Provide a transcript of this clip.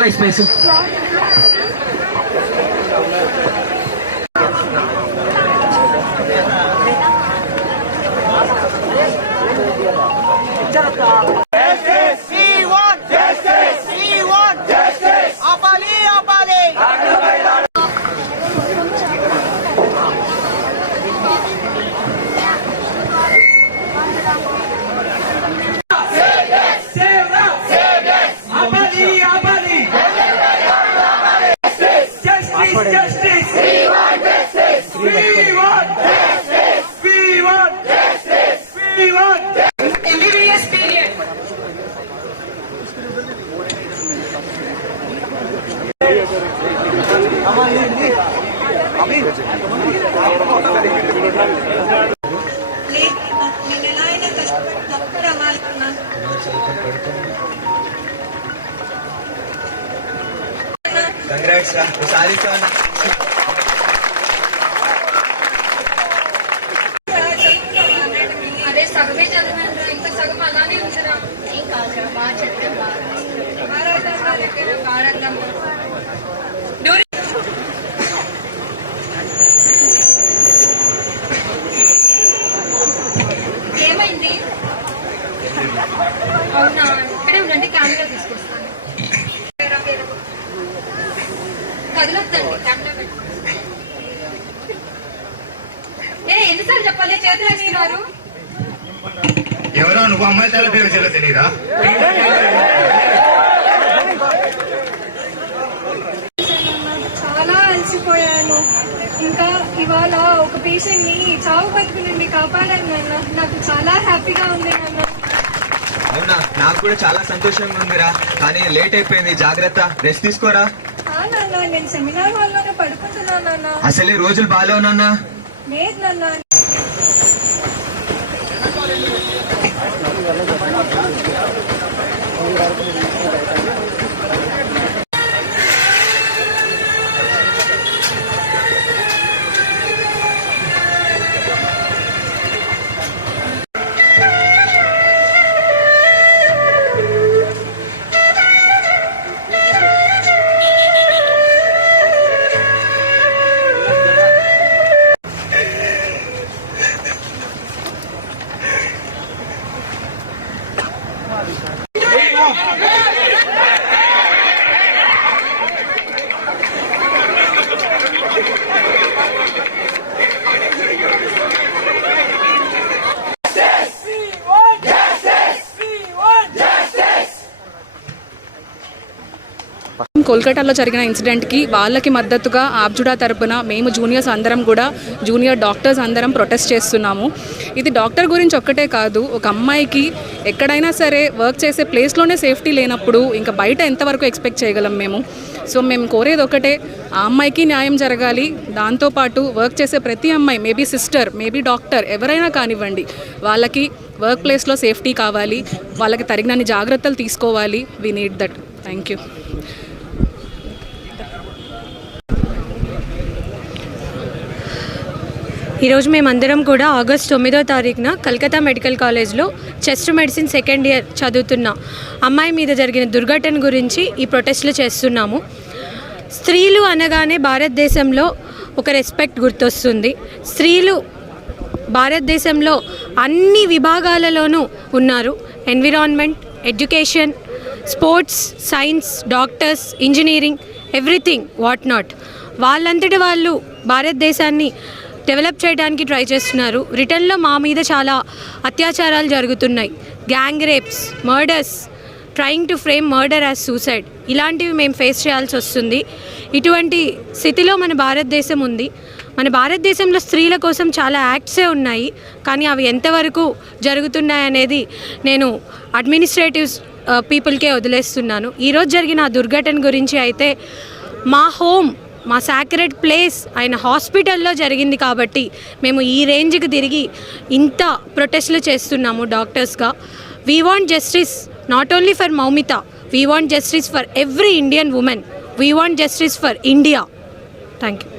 Nice, Mason. Congrats రా సాధించావు అదే సగమే చదివాను ఇంకా సగం అలానే ఉంచరా ఏం కాదు బాగా చదివే బాగా ఎన్నిసార్లు చెప్పాలి? చేతులు వేస్తున్నారు ఎవరో నువ్వు అమ్మాయి తల పేరు చెల్ల తెలీదా? చాలా అలసిపోయాను. ఇంకా ఇవాళ ఒక పేషెంట్ని చావు బతుకు నుండి కాపాడాను నాన్న. నాకు చాలా హ్యాపీగా ఉంది నాన్న. అవునా? నాకు కూడా చాలా సంతోషంగా ఉందిరా. కానీ లేట్ అయిపోయింది. జాగ్రత్త. రెస్ట్ తీసుకోరా? నాన్న నేను సెమినార్ పడుకుంటున్నాను నాన్న. అసలే రోజులు బాగాలేవునన్నా లేదు నాన్న. ¡Vamos! ¡Vamos! కోల్కతాలో జరిగిన ఇన్సిడెంట్కి వాళ్ళకి మద్దతుగా ఆబ్జుడా తరపున మేము జూనియర్స్ అందరం కూడా జూనియర్ డాక్టర్స్ అందరం ప్రొటెస్ట్ చేస్తున్నాము. ఇది డాక్టర్ గురించి ఒక్కటే కాదు ఒక అమ్మాయికి ఎక్కడైనా సరే వర్క్ చేసే ప్లేస్లోనే సేఫ్టీ లేనప్పుడు ఇంకా బయట ఎంతవరకు ఎక్స్పెక్ట్ చేయగలం మేము? సో మేము కోరేది ఒకటే ఆ అమ్మాయికి న్యాయం జరగాలి. దాంతోపాటు వర్క్ చేసే ప్రతి అమ్మాయి మేబీ సిస్టర్ మేబీ డాక్టర్ ఎవరైనా కానివ్వండి వాళ్ళకి వర్క్ ప్లేస్లో సేఫ్టీ కావాలి. వాళ్ళకి తగినన్ని జాగ్రత్తలు తీసుకోవాలి. We need that thank you ఈరోజు మేమందరం కూడా ఆగస్ట్ తొమ్మిదో తారీఖున కల్కతా మెడికల్ కాలేజ్లో చెస్ట్ మెడిసిన్ సెకండ్ ఇయర్ చదువుతున్న అమ్మాయి మీద జరిగిన దుర్ఘటన గురించి ఈ ప్రొటెస్ట్లు చేస్తున్నాము. స్త్రీలు అనగానే భారతదేశంలో ఒక రెస్పెక్ట్ గుర్తొస్తుంది. స్త్రీలు భారతదేశంలో అన్ని విభాగాలలోనూ ఉన్నారు. Environment education sports science doctors engineering everything what not. వాళ్ళంతటి వాళ్ళు భారతదేశాన్ని డెవలప్ చేయడానికి ట్రై చేస్తున్నారు. రిటర్న్లో మా మీద చాలా అత్యాచారాలు జరుగుతున్నాయి. Gang rapes murders trying to frame murder as suicide. ఇలాంటివి మేము ఫేస్ చేయాల్సి వస్తుంది. ఇటువంటి స్థితిలో మన భారతదేశం ఉంది. మన భారతదేశంలో స్త్రీల కోసం చాలా యాక్ట్సే ఉన్నాయి. కానీ అవి ఎంతవరకు జరుగుతున్నాయి అనేది నేను అడ్మినిస్ట్రేటివ్ పీపుల్కే వదిలేస్తున్నాను. ఈరోజు జరిగిన ఆ దుర్ఘటన గురించి అయితే మా హోమ్ మా సాక్రెడ్ ప్లేస్ ఆయన హాస్పిటల్లో జరిగింది కాబట్టి మేము ఈ రేంజ్కి తిరిగి ఇంత ప్రొటెస్ట్లు చేస్తున్నాము డాక్టర్స్గా. We want justice not only for Moumita we want justice for every Indian women we want justice for India thank you